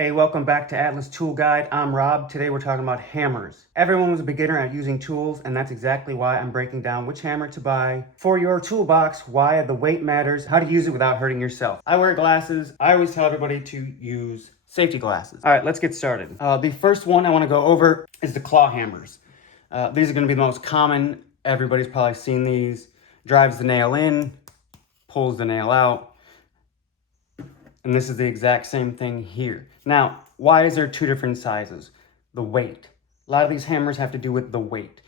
Hey, welcome back to Atlas Tool Guide. I'm Rob. Today we're talking about hammers. Everyone was a beginner at using tools, and that's exactly why I'm breaking down which hammer to buy for your toolbox, why the weight matters, how to use it without hurting yourself. I wear glasses. I always tell everybody to use safety glasses. All right, let's get started. The first one I want to go over is the claw hammers. These are going to be the most common. Everybody's probably seen these. Drives the nail in, pulls the nail out. And this is the exact same thing here. Now, why is there two different sizes? The weight. A lot of these hammers have to do with the weight.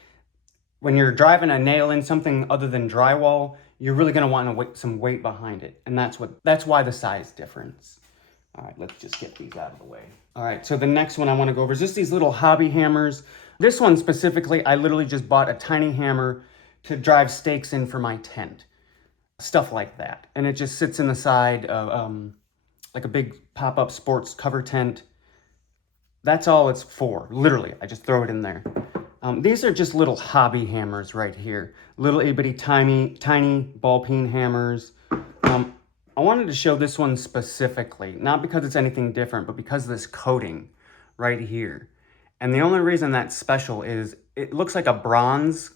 When you're driving a nail in something other than drywall, you're really going to want some weight behind it. And that's why the size difference. All right, let's just get these out of the way. All right, so the next one I want to go over is just these little hobby hammers. This one specifically, I literally just bought a tiny hammer to drive stakes in for my tent. Stuff like that. And it just sits in the side of like a big pop-up sports cover tent. That's all it's for, literally. I just throw it in there. These are just little hobby hammers right here. Little itty-bitty tiny ball peen hammers. I wanted to show this one specifically, not because it's anything different, but because of this coating right here. And the only reason that's special is it looks like a bronze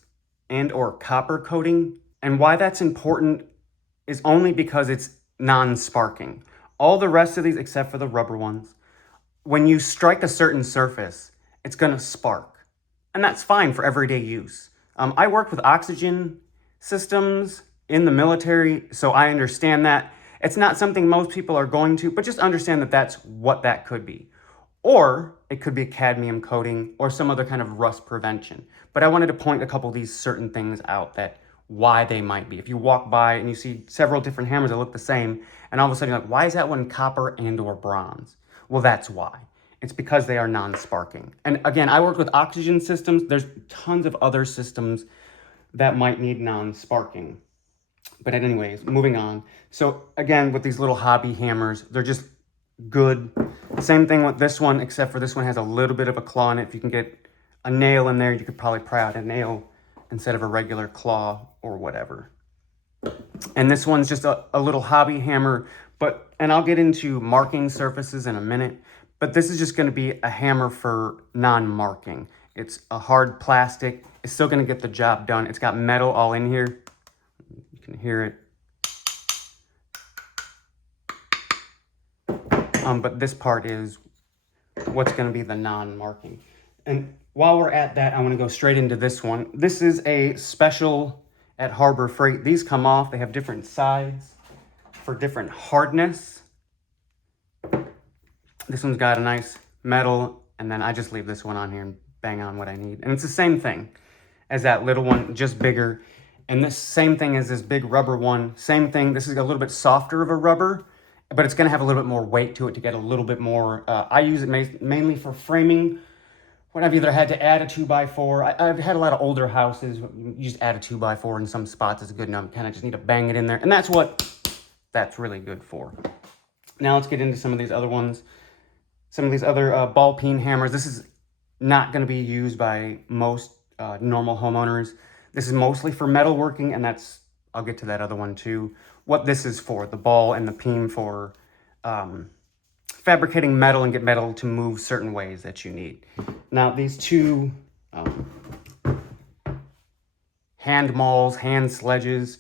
and or copper coating. And why that's important is only because it's non-sparking. All the rest of these, except for the rubber ones, when you strike a certain surface, it's gonna spark. And that's fine for everyday use. I work with oxygen systems in the military, so I understand that. It's not something most people are going to, but just understand that that's what that could be. Or it could be a cadmium coating or some other kind of rust prevention. But I wanted to point a couple of these certain things out that why they might be. If you walk by and you see several different hammers that look the same, and all of a sudden you're like, why is that one copper and or bronze? Well, that's why. It's because they are non-sparking. And again, I work with oxygen systems. There's tons of other systems that might need non-sparking. But anyways, moving on. So again, with these little hobby hammers, they're just good. Same thing with this one, except for this one has a little bit of a claw in it. If you can get a nail in there, you could probably pry out a nail instead of a regular claw or whatever. And this one's just a little hobby hammer, and I'll get into marking surfaces in a minute, but this is just gonna be a hammer for non-marking. It's a hard plastic. It's still gonna get the job done. It's got metal all in here. You can hear it. But this part is what's gonna be the non-marking. And while we're at that, I want to go straight into this one. This is a special at Harbor Freight. These come off. They have different sides for different hardness. This one's got a nice metal, and then I just leave this one on here and bang on what I need. And it's the same thing as that little one, just bigger. And this same thing as this big rubber one. Same thing. This is a little bit softer of a rubber, but it's going to have a little bit more weight to it to get a little bit more. I use it mainly for framing. When I've either had to add a 2x4, I've had a lot of older houses. You just add a 2x4 in some spots is good enough. Kind of just need to bang it in there. And that's what that's really good for. Now let's get into some of these other ones. Some of these other ball peen hammers. This is not going to be used by most normal homeowners. This is mostly for metalworking, and I'll get to that other one too. What this is for, the ball and the peen for fabricating metal and get metal to move certain ways that you need. Now, these two hand mauls, hand sledges,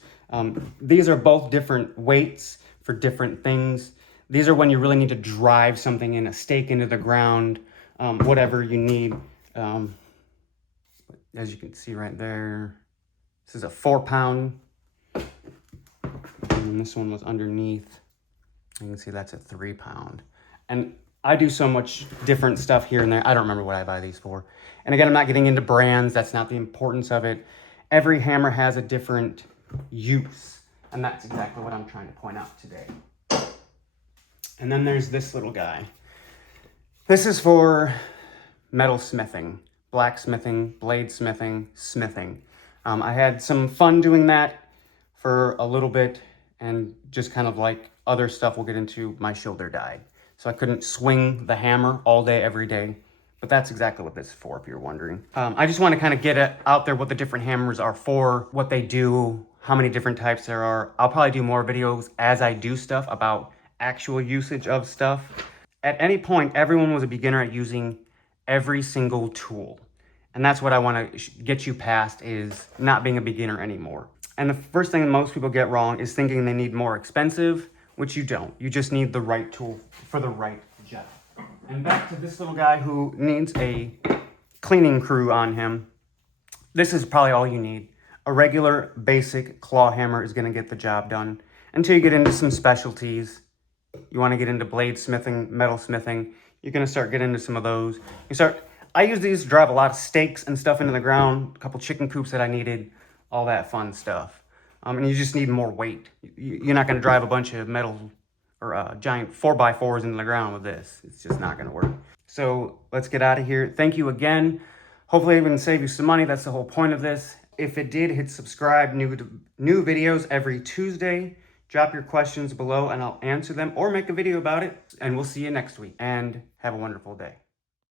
these are both different weights for different things. These are when you really need to drive something in, a stake into the ground, whatever you need. As you can see right there, this is a 4-pound, and this one was underneath. You can see that's a 3-pound. And I do so much different stuff here and there. I don't remember what I buy these for. And again, I'm not getting into brands. That's not the importance of it. Every hammer has a different use. And that's exactly what I'm trying to point out today. And then there's this little guy. This is for metal smithing, blacksmithing, bladesmithing, smithing. I had some fun doing that for a little bit, and just kind of like other stuff we'll get into, my shoulder died. So I couldn't swing the hammer all day, every day. But that's exactly what this is for, if you're wondering. I just want to kind of get it out there what the different hammers are for, what they do, how many different types there are. I'll probably do more videos as I do stuff about actual usage of stuff. At any point, everyone was a beginner at using every single tool. And that's what I want to get you past, is not being a beginner anymore. And the first thing most people get wrong is thinking they need more expensive, which you don't. You just need the right tool for the right job. And back to this little guy who needs a cleaning crew on him. This is probably all you need. A regular basic claw hammer is going to get the job done. Until you get into some specialties, you want to get into blade smithing, metal smithing, you're going to start getting into some of those. I use these to drive a lot of stakes and stuff into the ground, a couple chicken coops that I needed, all that fun stuff. And you just need more weight. You're not going to drive a bunch of metal or giant 4x4s into the ground with this. It's just not going to work. So let's get out of here. Thank you again. Hopefully it can save you some money. That's the whole point of this. If it did, hit subscribe. New videos every Tuesday. Drop your questions below and I'll answer them or make a video about it. And we'll see you next week. And have a wonderful day.